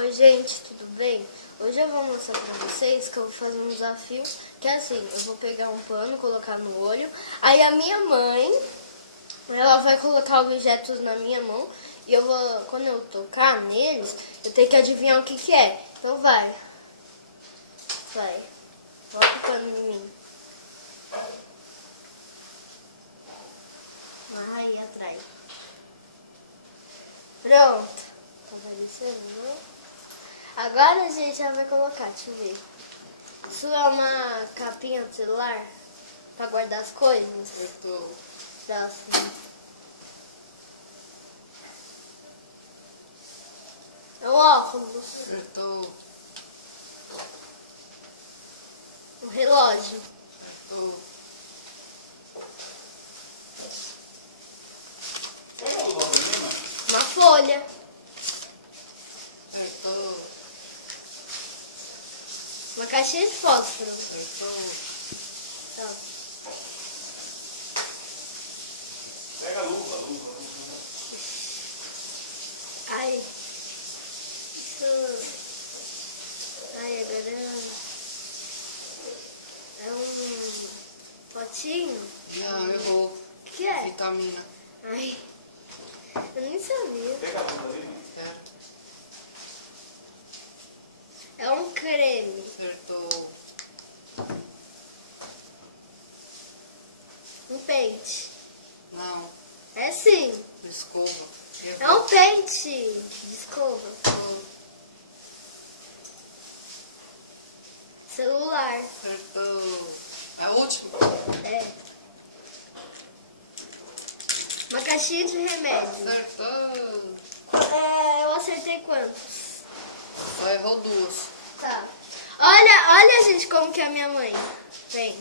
Oi gente, tudo bem? Hoje eu vou mostrar pra vocês que eu vou fazer um desafio que é assim, eu vou pegar um pano, colocar no olho, aí a minha mãe, ela vai colocar objetos na minha mão e eu vou, quando eu tocar neles, eu tenho que adivinhar o que que é. Então vai, coloca o pano em mim. Aí atrás. Pronto. Tá aparecendo, não? Agora a gente já vai colocar, deixa eu ver. Isso é uma capinha do celular pra guardar as coisas? Acertou. Dá assim. É um óculos. Acertou. Um relógio. Acertou. Uma folha. Acertou. Uma caixinha de fósforo. Acertou. Tá. Pega a luva. Ai. Isso. Ai, agora. É um potinho? Não, errou. O que é? Vitamina. Ai. Eu nem sabia. Pega a luva ali. Certo. É um creme. Acertou. Um pente. Não. É sim. Escova. É Errou. um pente de escova. Celular. Acertou. É a última? É. Uma caixinha de remédio. Acertou. É, eu acertei quantos? Só errou duas. Tá. Olha, gente, como que é a minha mãe. Vem.